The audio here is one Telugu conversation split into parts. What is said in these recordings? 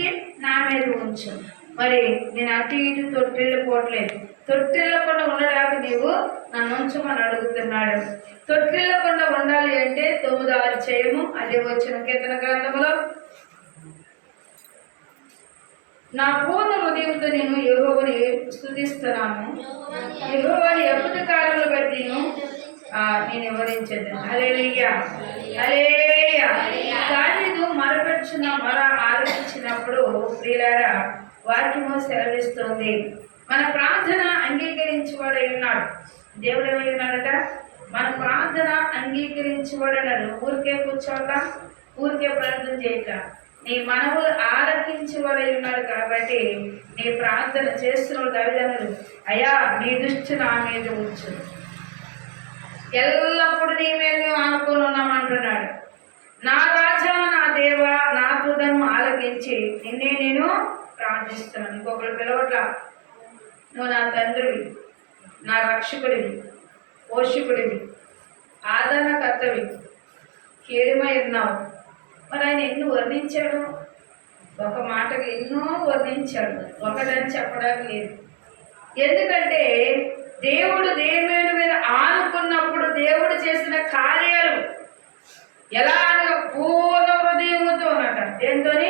దృష్టి నా మీద ఉంచు. మరి నేను అటు ఇటు తొట్టిల్లు పోవట్లేదు తొట్టిల్లకుండా ఉండడానికి నీవు నన్ను ఉంచమని అడుగుతున్నాడు. తొట్టిల్లకుండా ఉండాలి అంటే తోముదారు చేయము అదే వచ్చిన కీర్తన గ్రంథంలో నా పూర్ణ హృదయంతో నేను యెహోవాని స్థుతిస్తున్నాను. యెహోవాని ఎప్పటి కాలంలో బట్టి నేను నేను వివరించదు అలే అలే దావీదు మరపెట్టుచున్న మర ఆలోచించినప్పుడు ప్రియులారా వాక్యము సెలవిస్తుంది. మన ప్రార్థన అంగీకరించబడి ఉన్నాడు. దేవుడు ఏమై ఉన్నాడట? మన ప్రార్థన అంగీకరించబడన్నాడు ఊరికే కూర్చోక ఊరికే ప్రార్థన చేయక నీ మనవులు ఆలకించబడి ఉన్నాడు కాబట్టి నీ ప్రార్థన చేస్తున్న దవిదనులు అయ్యా నీ దృష్టి నా మీద ఉంచు ఎల్లప్పుడూ నీ మీద మేము ఆనుకొని ఉన్నామంటున్నాడు నా రాజా నా దేవ నా తుదను ఆలకించి నిన్నే నేను ప్రార్థిస్తున్నాను. ఇంకొకరు పిలవట్ల? నువ్వు నా తండ్రివి నా రక్షకుడివి పోషకుడివి ఆదరణకర్తవి. కీడుమై ఉన్నావు. మరి ఆయన ఎన్ని వర్ణించాడు? ఒక మాటకు ఎన్నో వర్ణించాడు. ఒకటని చెప్పడానికి లేదు. ఎందుకంటే దేవుడు దేవుని మీద ఆనుకున్నప్పుడు దేవుడు చేసిన కార్యాలు ఎలా అనగా దేంతోని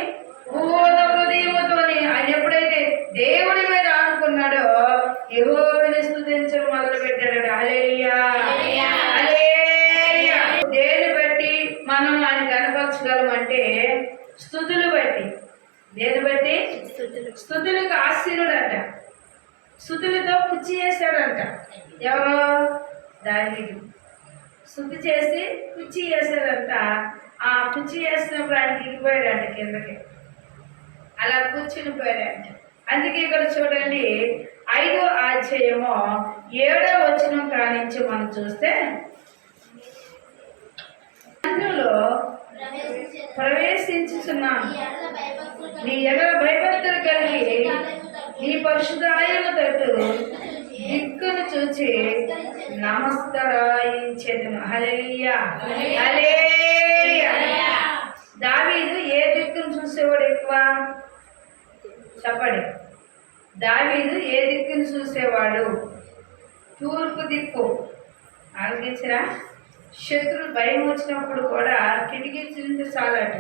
పూర్ణ హృదయముతోని. ఆయన ఎప్పుడైతే దేవుడి మీద ఆనుకున్నాడో యెహోవాని స్తుతించడం మొదలు పెట్టాడు హల్లెలూయా. హల్లెలూయా. దేని బట్టి మనం ఆయన కనపరచగలం అంటే స్థుతులు బట్టి. దేని బట్టి? స్థుతులకు ఆశీనుడంట స్థుతులతో పుచ్చి చేశాడంట ఎవరో? దానికి శుద్ధి చేసి కుర్చీ వేసాడంట ఆ కుర్చీ వేసినప్పుడు ఆయన దిగిపోయాడంట కిందకి. అలా కూర్చుని పోయాడంట. అందుకే ఇక్కడ చూడండి ఐదో అధ్యాయము ఏడో వచనం కానించి మనం చూస్తే అందులో ప్రవేశించుచున్నాను. నీ ఎడల భయభక్తులు కలిగి నీ పరిశుద్ధాయము తట్టు దిక్కును చూచి హల్లెలూయా. హల్లెలూయా. దావీదు ఏ దిక్కును చూసేవాడు ఎక్కువ? చెప్పండి. దావీదు ఏ దిక్కును చూసేవాడు? తూర్పు దిక్కు. ఆలోచించరా శత్రులు భయం వచ్చినప్పుడు కూడా కిటికీ చూసి చాలట.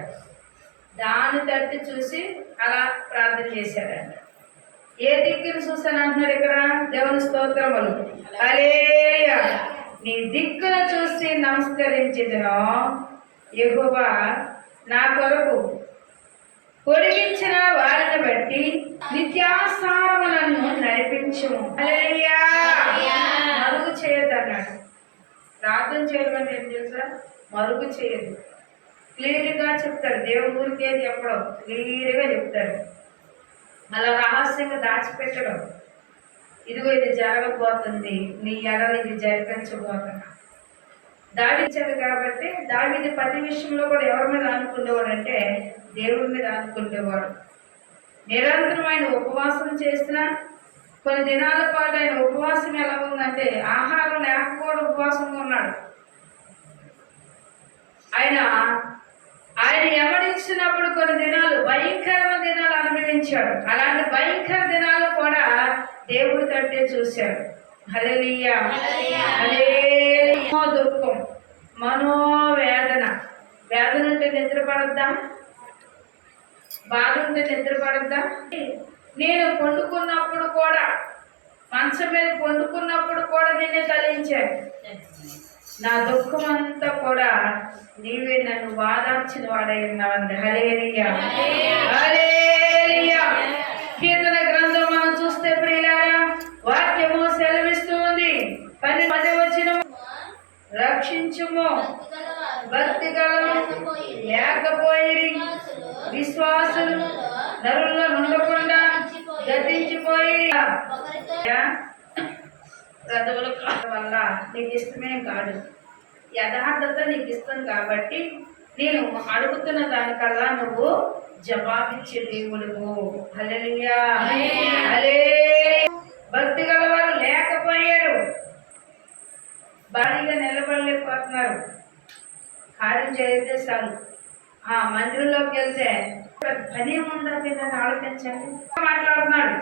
దాన్ని తట్టి చూసి అలా ప్రార్థన చేశారంట ఏ దిక్కును చూస్తాను అంటున్నారు ఇక్కడ? దేవుని స్తోత్రములు. అలేయ నీ దిక్కును చూసి నమస్కరించదును యెహోవా నా కొరకు పొడిగించిన వారిని బట్టి నిత్యాసారములను నడిపించము. హల్లెలూయా. మరుగు చేయొద్దన్నాడు ప్రార్థన చేయడం అంటే ఏం తెలుసా? మరుగు చేయదు. క్లియర్గా చెప్తాడు. దేవుడి ఊరికే చెప్పడం. క్లియర్గా చెప్తాడు. అలా రహస్యంగా దాచిపెట్టడం. ఇదిగో ఇది జరగబోతుంది. నీ ఎడలు ఇది జరిపించబోతున్నా దాడిచ్చాడు కాబట్టి దాడిది ప్రతి విషయంలో కూడా ఎవరి మీద అనుకునేవాడు అంటే దేవుడి మీద అనుకునేవాడు నిరంతరం ఆయన ఉపవాసం చేసినా కొన్ని దినాల పాటు ఆయన ఉపవాసం ఎలా ఉందంటే ఆహారం లేకపోవడం ఉపవాసంగా ఉన్నాడు. ఆయన ఆయన ఎమడించినప్పుడు కొన్ని దినాలు భయంకరమైన దినాలు అనుభవించాడు. అలాంటి భయంకర దినాలు కూడా దేవుడి తట్టే చూశాడు. దుఃఖం. మనోవేదన. వేదన ఉంటే నిద్ర పడద్దా? బాధ ఉంటే నిద్ర పడద్దా? నేను పండుకున్నప్పుడు కూడా మంచం మీద పండుకున్నప్పుడు కూడా నిన్నే తలించాను. నా దుఃఖం అంతా కూడా నీవే నన్ను వాదార్చిన వాడై ఉన్నావండి. హలేరియా హలేరియా కీర్తన గ్రంథం మనం చూస్తే ప్రియులారా వాక్యము సెలవిస్తూ ఉంది పని పది వచ్చిన రక్షించుము. భక్తి లేకపోయి విశ్వాసులు. నరుల్లో ఉండకుండా గతించిపోయి వల్ల నీకు ఇష్టమేం కాదు. యథార్థత నీకు ఇష్టం కాబట్టి నేను అడుగుతున్న దానికల్లా నువ్వు జవాబిచ్చే దేవుడువు హల్లెలూయా. భక్తి గలవారు లేకపోయారు. భారీగా నిలబడలేకపోతున్నారు. కార్యం చేస్తే చాలు ఆ మందిరంలోకి వెళ్తే పని ఉందా కదా ఆలోచించండి. మాట్లాడుతున్నాడు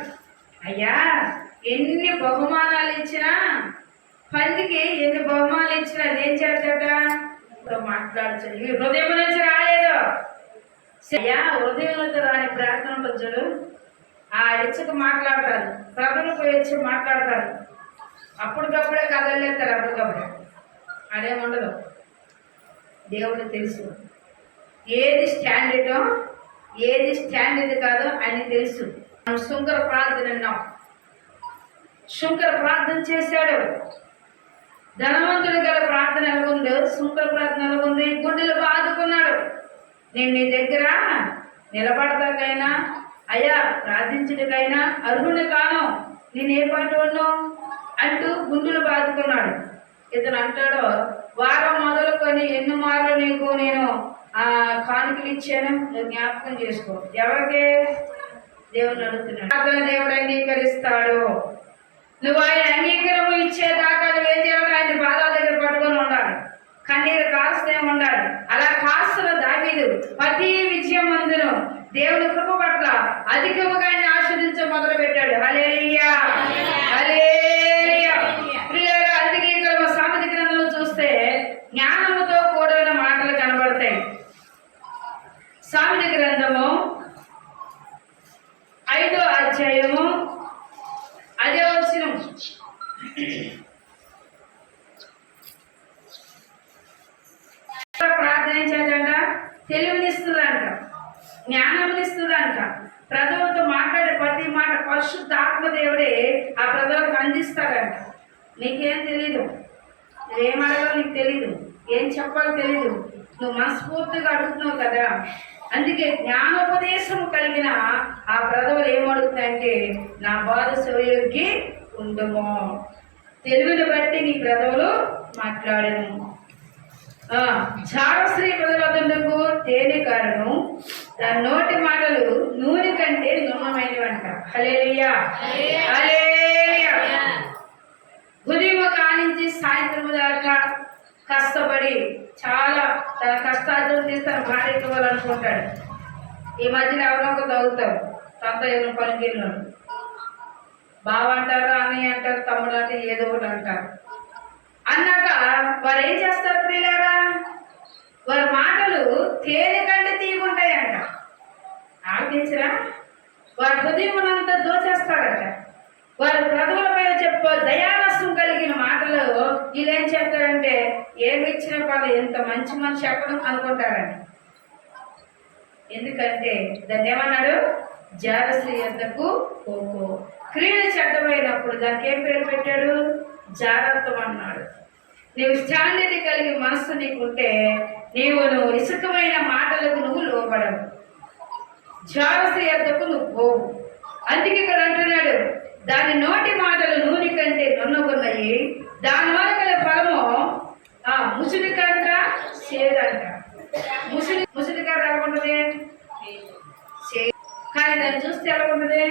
అయ్యా ఎన్ని బహుమానాలు ఇచ్చినా పందికి ఎన్ని బహుమానాలు ఇచ్చినా ఏం చేస్తాడ మాట్లాడచ్చు ఈ హృదయం నుంచి రాలేదు. అయ్యా హృదయంలో రాని ప్రార్థన ఉంటుంది ఆ ఇచ్చకు మాట్లాడతారు. ప్రజలు పోయి వచ్చి మాట్లాడతారు. అప్పటికప్పుడే కదలేస్తారు అప్పటికప్పుడే. అదేముండదు. దేవుడు తెలుసు. ఏది స్టాండర్డో ఏది స్టాండర్డ్ కాదో అని తెలుసు. మనం శుంకర ప్రార్థన అన్నాం శుంకర ప్రార్థన చేశాడు. ధనవంతుడు గల ప్రార్థన ఎలాగుందో? శుంకర ప్రార్థన ఎలాగుంది? గుండెలు బాదుకున్నాడు. నేను నీ దగ్గర నిలబడతాకైనా అయ్యా ప్రార్థించడానికైనా అర్హుడు కాను. నేను ఏ పాటు ఉన్నావు? అంటూ గుండెలు బాదుకున్నాడు. ఇతను అంటాడు వారం మొదలుకొని ఎన్ని మార్లు నీకు నేను ఆ కానుకలు ఇచ్చాను? నువ్వు జ్ఞాపకం చేసుకో. ఎవరికి? దేవుని అడుగుతున్నాడు. దేవుడు అంగీకరిస్తాడు. నువ్వు ఆయన అంగీకారం ఇచ్చేదాకా నువ్వేం చేయాలి ఆయన పాదాల దగ్గర పట్టుకొని ఉండాలి. కన్నీరు కాస్తూనే ఉండాలి. అలా కాస్తున్న దావీదు ప్రతి విజయం అందును. దేవుని కృప పట్ల అధికముగా ఆయన ఆస్వాదించ మొదలు పెట్టాడు హలేలియా హలేలియా ప్రియులారా, అందుకే ఇక్కడ సామెత గ్రంథంలో చూస్తే జ్ఞానముతో కూడిన మాటలు కనబడతాయి సామెత గ్రంథము ఐదో అధ్యాయము అదే వచ్చిన ప్రార్థన చేద్దంట తెలివినిస్తుందంట జ్ఞానమునిస్తుందంట ప్రజలతో మాట్లాడే ప్రతి మాట ఆ ప్రజలకు అందిస్తాడంట. నీకేం తెలీదు? ఏం అడగాలో నీకు తెలీదు. ఏం చెప్పాలో తెలీదు. నువ్వు మనస్ఫూర్తిగా అడుగుతున్నావు కదా. అందుకే జ్ఞానోపదేశం కలిగిన ఆ ప్రజలు ఏమడుగుతాయంటే నా బాధ సోయోగి ఉండము. తెలుగుని బట్టి నీ ప్రజలు మాట్లాడను. ఆ, జాడశ్రీ ప్రజలందుకు తేనె కారణం దాని నోటి మాటలు నూనె కంటే నున్నమైనవంట హలేలియా హలేలియా ఉదయం కానించి సాయంత్రం దాకా కష్టపడి చాలా తన కష్టాలు తీసి తన భార్య ఇవ్వాలనుకుంటాడు ఈ మధ్యన ఎవరో ఒక తగ్గుతారు తనతో ఏదో పనికి బావ అంటారు అన్నయ్య అంటారు తమ్ముడు అంటే ఏదో ఒకటి అంటారు. అన్నాక వారు ఏం చేస్తారు ప్రియులారా? వారి మాటలు తేనె కంటే తీగుంటాయంట ఆలోచించరా వారి హృదయమునంతా దోచేస్తారట వారి ప్రజలపై చెప్ప దయారసం కలిగిన మాటలు వీళ్ళు ఏం చెప్తారంటే ఏమి ఇచ్చిన పని ఎంత మంచి మనిషి చెప్పడం అనుకుంటారండి ఎందుకంటే దాన్ని ఏమన్నాడు? జారశ్రీ యొద్దకు పోకో. క్రీడ చెడ్డమైనప్పుడు దానికి ఏం పేరు పెట్టాడు? జాగ్రత్తం అన్నాడు. నీవు స్టాండర్డ్ కలిగి మనస్సు నీకుంటే నీవు నువ్వు ఇసుకమైన మాటలకు నువ్వు లోపడవు జారసి నువ్వు పోవు. అందుకే ఇక్కడ అంటున్నాడు దాని నోటి మాటలు నూనె కంటే నున్నగున్నాయి. దాని వల్ల గల ఫలము ఆ ముసుడి కంట చేదంట ముసుడి ముసుడి కంట ఎలా ఉంటుంది? కానీ దాన్ని చూస్తే ఎలా ఉంటుంది?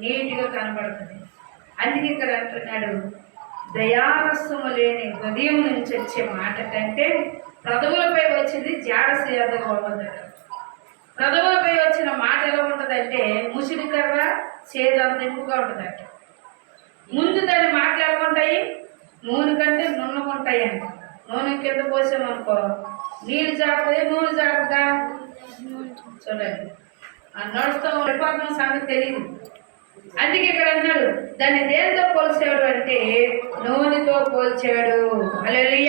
నీట్గా కనబడుతుంది. అందుకే ఇక్కడ అంటున్నాడు దయారసము లేని హృదయం నుంచి వచ్చే మాట కంటే ప్రతువులపై వచ్చింది జాడసేయగా ఉండదట ప్రథములపై వచ్చిన మాట ఎలా ఉంటుందంటే ముసిడి కర్ర చేదంత ఎక్కువగా ఉంటుందట. ముందు దాని మాటలు ఎలా ఉంటాయి? నూనె కంటే నున్నగుంటాయి అంట నూనె కింద పోసామనుకో నీళ్ళు జాగ్రత్త నూనె జాగ్రత్త చూడండి. ఆ నడుస్తూ పడిపోతున్న సంగతి తెలియదు అందుకే ఇక్కడ అన్నాడు దాన్ని దేనితో పోల్చాడు అంటే నూనెతో పోల్చాడు అలలి